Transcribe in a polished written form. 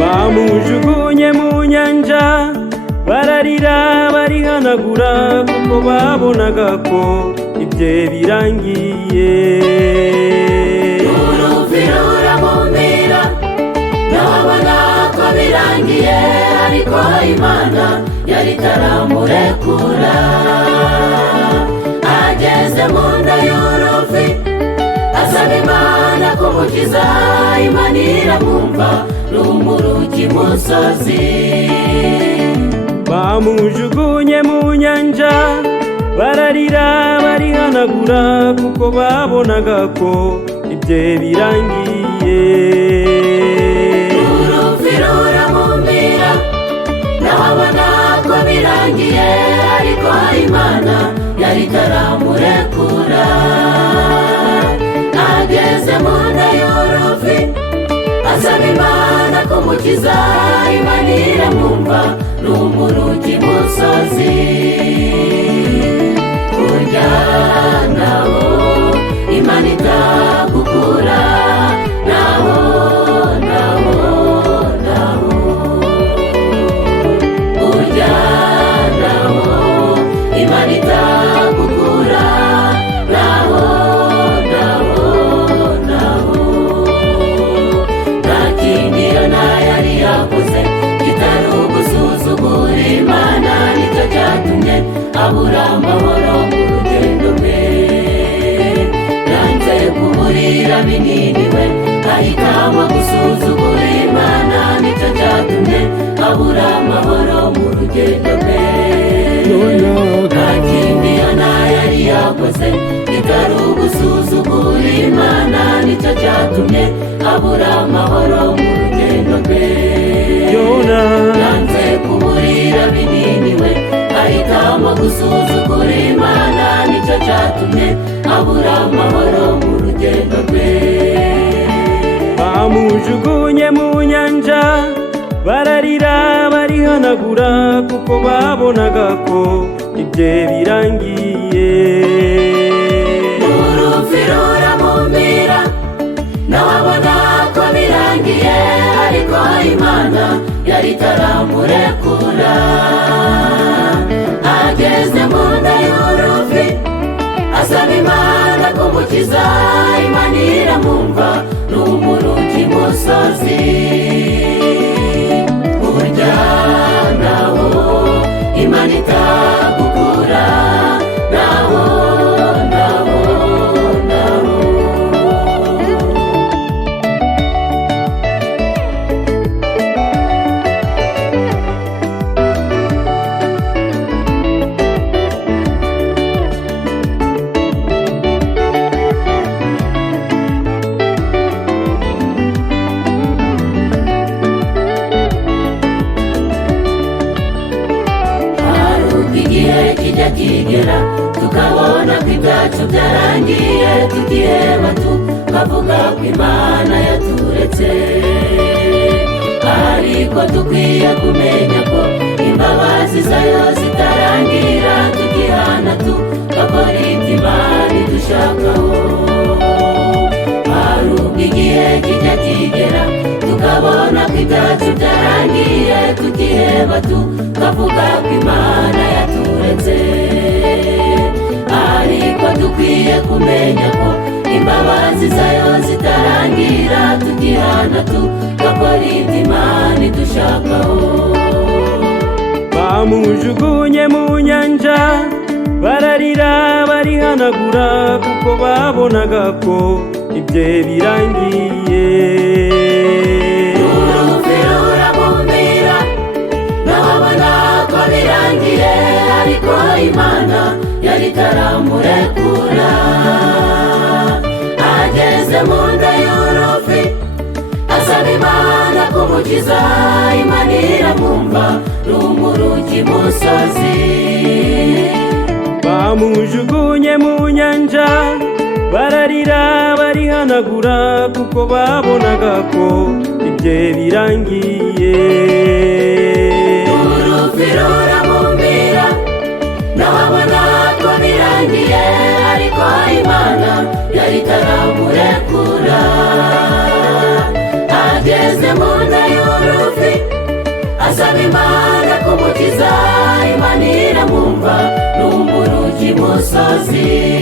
bamujugunye mu nyanja bararira barihanagura kuko babonaga ko ibye birangiye. Urufi ruramumira nabona ko birangiye, ariko Imana yari itaramurekura. Ageze mu nda y'urufi asaba Imana kumukiza, Imana iramwumva rumuruka imusozi. Bamujugunye mu nyanja bararira barihanagura kuko babonaga ko ibye birangiye. Urufi ruramumira nabona ko birangiye, ariko Imana yari itaramurekura. Ageze mu nda y'urufi asaba Imana kumukiza, Imana iramwumva rumuruka imusozi. Burya naho Imana itagukura, naho burya naho Imana itagukura, naho nta kindi Yona yari yakoze kitari ugusuzugura Imana, nicyo cyatumye abura amahoro mu rugendo rwe. Yanze kuburira binini we ahitamo gusuzugura Imana, nicyo cyatumye abura amahoro mu rugendo rwe. Nta kindi Yona yari yakoze kitari ugusuzugura Imana, nicyo cyatumye abura amahoro mu rugendo rwe. Yanze kuburira binini we ahitamo gusuzugura Imana, nicyo cyatumye abura amahoro mu rugendo rwe. Bamujugunye mu nyanja bararira barihanagura kuko babonaga ko ibye birangiye. Urufi ruramumira nabona ko birangiye, ariko Imana yari itaramurekura. Ageze mu nda y'urufi asaba Imana kumukiza, Imana iramwumva rumuruka imusozi. Burya naho Imana itagukura, naho igihe kijya kigera tukabona ko ibyacu byarangiye, tukiheba tukavuga ko Imana yaturetse. Ariko dukwiye kumenya ko imbabazi zayo zitarangira, tukihana tugakora ibyo Imana idushakaho. Hari ubwo igihe kijya kigera tukabona ko ibyacu byarangiye, tukiheba tukavuga ko Imana yaturetse. Ariko dukwiye kumenya ko imbabazi zayo zitarangira, tukihana tugakora ibyo Imana idushakaho. Bamujugunye mu nyanja bararira barihanagura kuko babonaga ko ibye birangiye. Urufi ruramumira nabona ko birangiye, ariko Imana yari itaramurekura. Ageze mu nda y'urufi asaba Imana kumukiza, Imana iramwumva rumuruka imusozi. Bamujugunye mu bararira barihanagura kuko babonaga ko ibye birangiye. urupfu ruramumbira nawe abona ko birangiye, ariko Imana yari itaramurekura. Ageze mu nda y'urufi asaba Imana kumukiza, Imana iramwumva n'umurugi musozi.